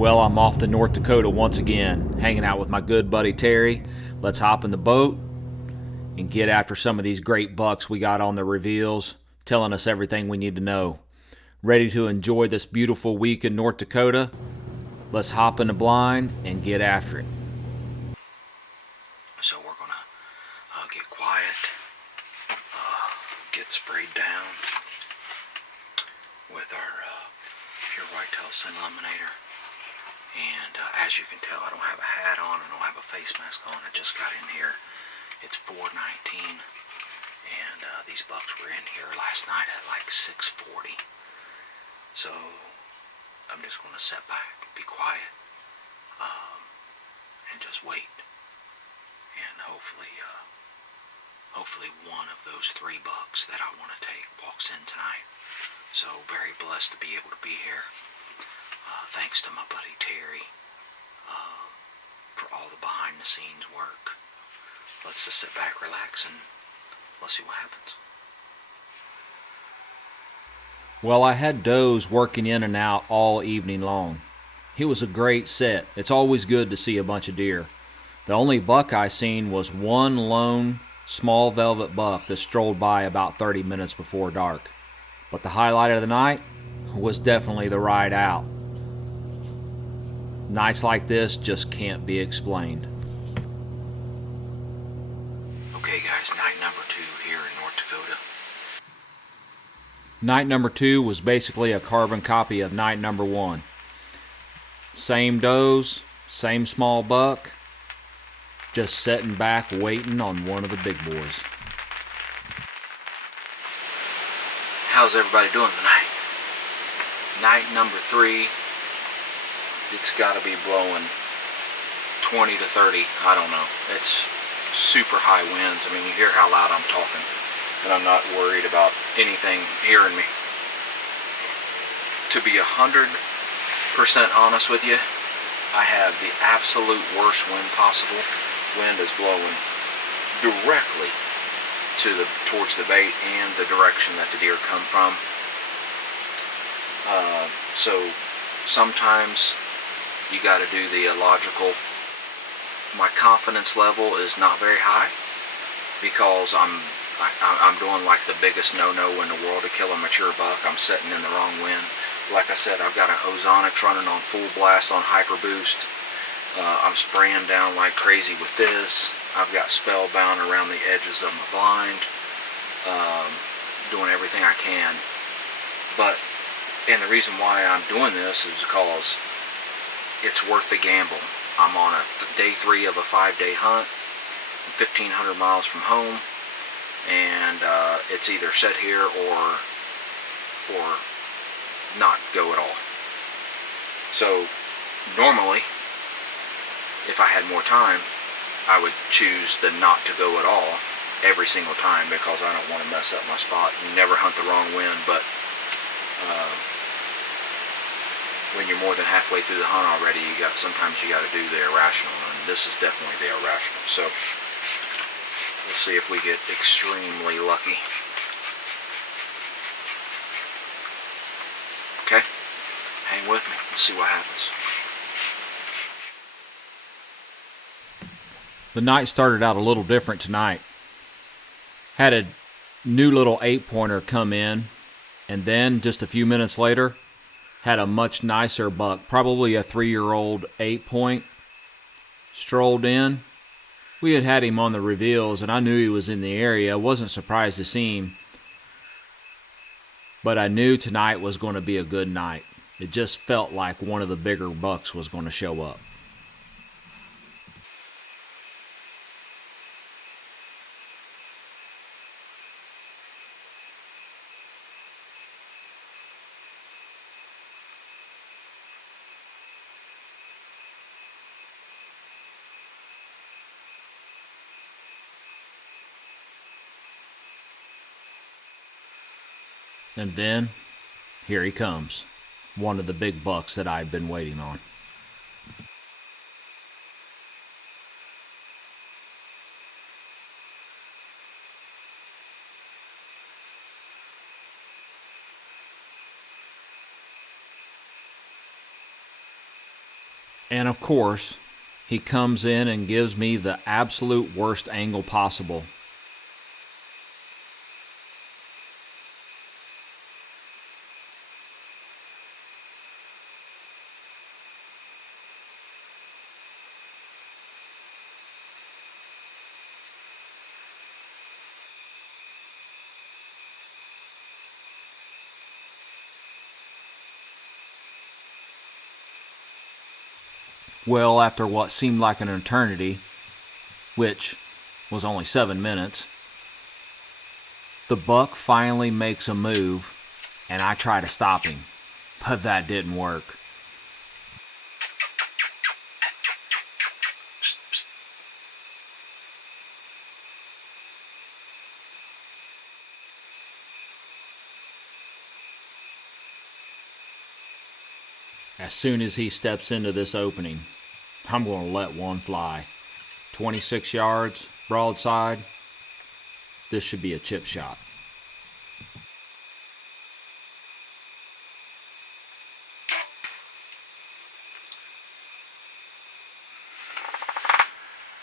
Well, I'm off to North Dakota once again, hanging out with my good buddy Terry. Let's hop in the boat and get after some of these great bucks we got on the reveals, telling us everything we need to know. Ready to enjoy this beautiful week in North Dakota? Let's hop in the blind and get after it. So we're gonna get quiet, get sprayed down with our pure Whitetail scent eliminator. And as you can tell, I don't have a hat on, I don't have a face mask on. I just got in here. It's 4:19, and these bucks were in here last night at like 6:40. So I'm just going to sit back, be quiet, and just wait. And hopefully one of those three bucks that I want to take walks in tonight. So very blessed to be able to be here. Thanks to my buddy Terry for all the behind the scenes work. Let's just sit back, relax, and let's see what happens. Well, I had does working in and out all evening long. It was a great set. It's always good to see a bunch of deer. The only buck I seen was one lone small velvet buck that strolled by about 30 minutes before dark. But the highlight of the night was definitely the ride out. Nights like this just can't be explained. Okay guys, night number 2 here in North Dakota. Night number 2 was basically a carbon copy of night number 1. Same does, same small buck, just sitting back waiting on one of the big boys. How's everybody doing tonight? Night number 3. It's got to be blowing 20 to 30. I don't know. It's super high winds. I mean, you hear how loud I'm talking, and I'm not worried about anything hearing me. To be 100% honest with you, I have the absolute worst wind possible. Wind is blowing directly towards the bait and the direction that the deer come from. So sometimes you got to do the illogical. My confidence level is not very high because I'm doing like the biggest no-no in the world to kill a mature buck. I'm sitting in the wrong wind. Like I said, I've got an Ozonics running on full blast on hyper boost. I'm spraying down like crazy with this. I've got spellbound around the edges of my blind, doing everything I can. And the reason why I'm doing this is because it's worth the gamble. I'm on a day 3 of a 5-day hunt. I'm 1,500 miles from home, and it's either sit here or not go at all. So normally, if I had more time, I would choose the not to go at all every single time because I don't want to mess up my spot. You never hunt the wrong wind, but when you're more than halfway through the hunt already, sometimes you got to do the irrational, and this is definitely the irrational. So we'll see if we get extremely lucky. Okay, hang with me. Let's see what happens. The night started out a little different tonight. Had a new little 8-pointer come in, and then just a few minutes later, had a much nicer buck, probably a 3-year-old 8-point, strolled in. We had him on the reveals, and I knew he was in the area. I wasn't surprised to see him, but I knew tonight was going to be a good night. It just felt like one of the bigger bucks was going to show up. And then, here he comes, one of the big bucks that I'd been waiting on. And of course, he comes in and gives me the absolute worst angle possible. Well, after what seemed like an eternity, which was only 7 minutes, the buck finally makes a move, and I try to stop him, but that didn't work. As soon as he steps into this opening, I'm going to let one fly. 26 yards, broadside. This should be a chip shot.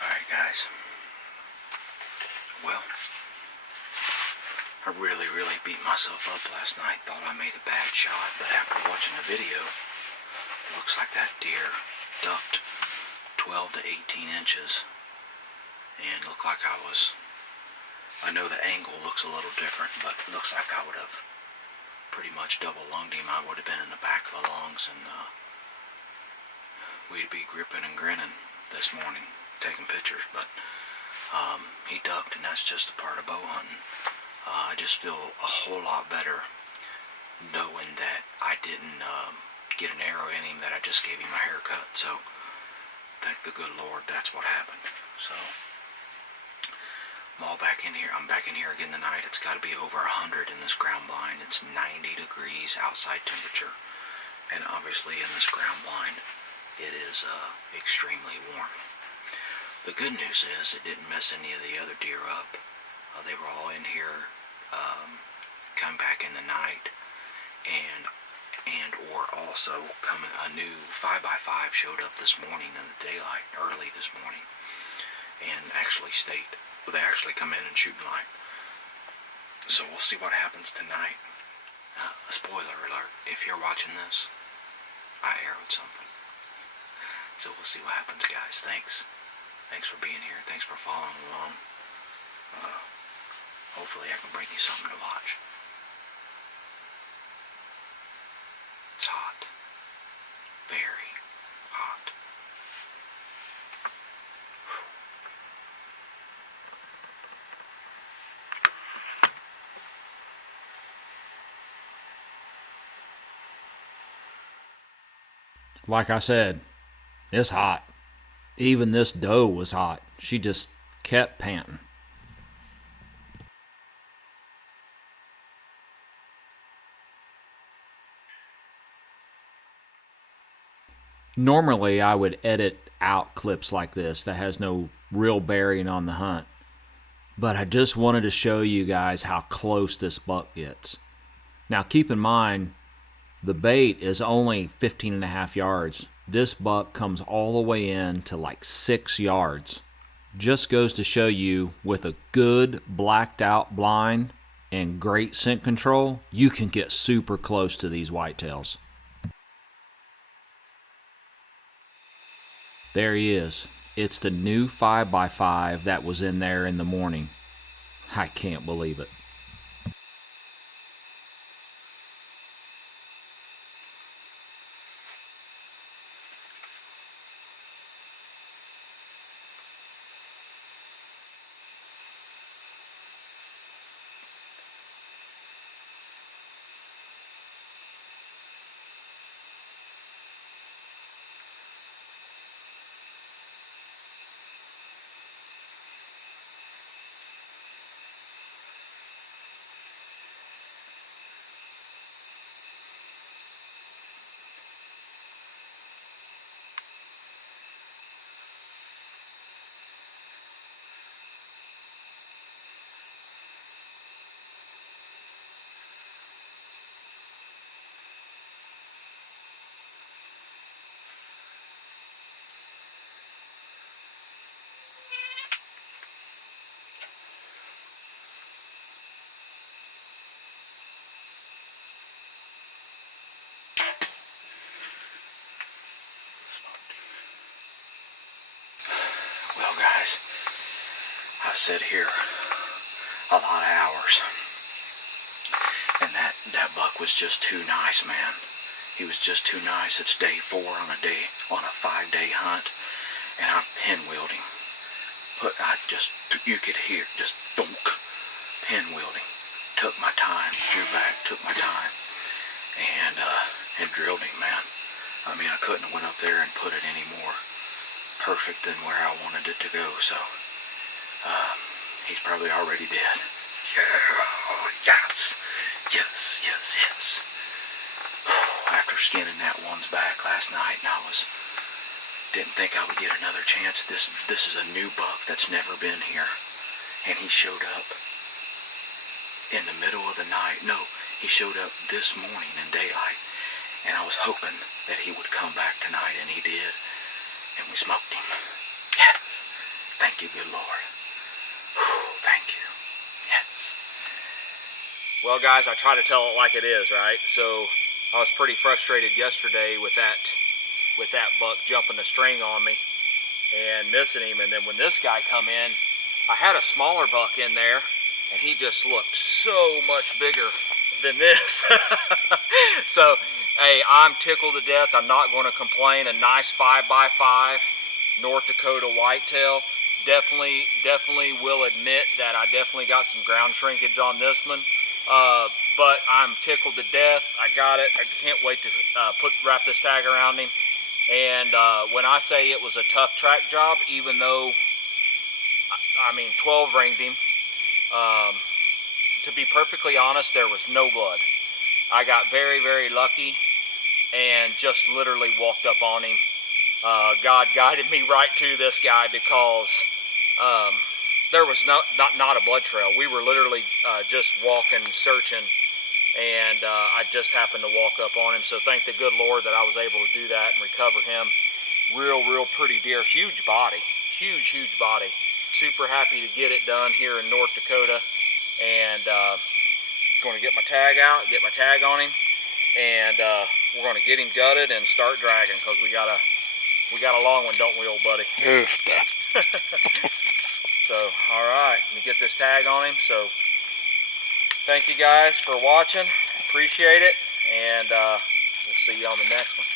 Alright guys, well, I really beat myself up last night. Thought I made a bad shot, but after watching the video, it looks like that deer ducked 12 to 18 inches and looked like I know the angle looks a little different, but it looks like I would have pretty much double lunged him. I would have been in the back of the lungs, and we'd be gripping and grinning this morning, taking pictures, but he ducked, and that's just a part of bow hunting. I just feel a whole lot better knowing that I didn't get an arrow in him, that I just gave him a haircut. So thank the good Lord that's what happened. So I'm all back in here. I'm back in here again tonight. It's got to be over 100 in this ground blind. It's 90 degrees outside temperature, and obviously in this ground blind it is extremely warm. The good news is it didn't mess any of the other deer up. They were all in here, come back in the night, and or also a new 5x5 showed up this morning in the daylight, early this morning, and actually stayed. They actually come in and shoot in light. So we'll see what happens tonight. Spoiler alert, if you're watching this, I arrowed something. So we'll see what happens, guys. Thanks for being here. Thanks for following along. Hopefully I can bring you something to watch. It's hot. Very hot. Like I said, it's hot. Even this doe was hot. She just kept panting. Normally, I would edit out clips like this that has no real bearing on the hunt. But I just wanted to show you guys how close this buck gets. Now, keep in mind, the bait is only 15.5 yards. This buck comes all the way in to like 6 yards. Just goes to show you, with a good blacked out blind and great scent control, you can get super close to these whitetails. There he is. It's the new 5x5 that was in there in the morning. I can't believe it. Well, guys, I've sat here a lot of hours, and that buck was just too nice, man. He was just too nice. It's day 4 on a 5-day hunt, and I've pinwheeled him. You could hear, just thunk, pinwheeled him. Took my time, drew back, took my time, and drilled him, man. I mean, I couldn't have went up there and put it any more perfect than where I wanted it to go, so he's probably already dead. Yeah, yes, yes, yes, yes. After skinning that one's back last night, and didn't think I would get another chance. This is a new buck that's never been here, and he showed up in the middle of the night. No, he showed up this morning in daylight, and I was hoping that he would come back tonight, and he did, and we smoked him. Yes, thank you, good Lord. Thank you. Yes. Well, guys, I try to tell it like it is, right? So I was pretty frustrated yesterday with that buck jumping the string on me and missing him. And then when this guy come in, I had a smaller buck in there, and he just looked so much bigger than this. So, hey, I'm tickled to death. I'm not going to complain. A nice 5x5 North Dakota whitetail. Definitely will admit that I definitely got some ground shrinkage on this one. But I'm tickled to death. I got it. I can't wait to wrap this tag around him. And when I say it was a tough track job, even though, 12 ringed him, to be perfectly honest, there was no blood. I got very, very lucky and just literally walked up on him. God guided me right to this guy because there was not a blood trail. We were literally just walking, searching, and I just happened to walk up on him. So thank the good Lord that I was able to do that and recover him. Real pretty deer. Huge body. Huge body. Super happy to get it done here in North Dakota. And going to get my tag out, get my tag on him, and we're going to get him gutted and start dragging because we got a long one, don't we, old buddy? So, all right, let me get this tag on him. So, thank you guys for watching. Appreciate it, and we'll see you on the next one.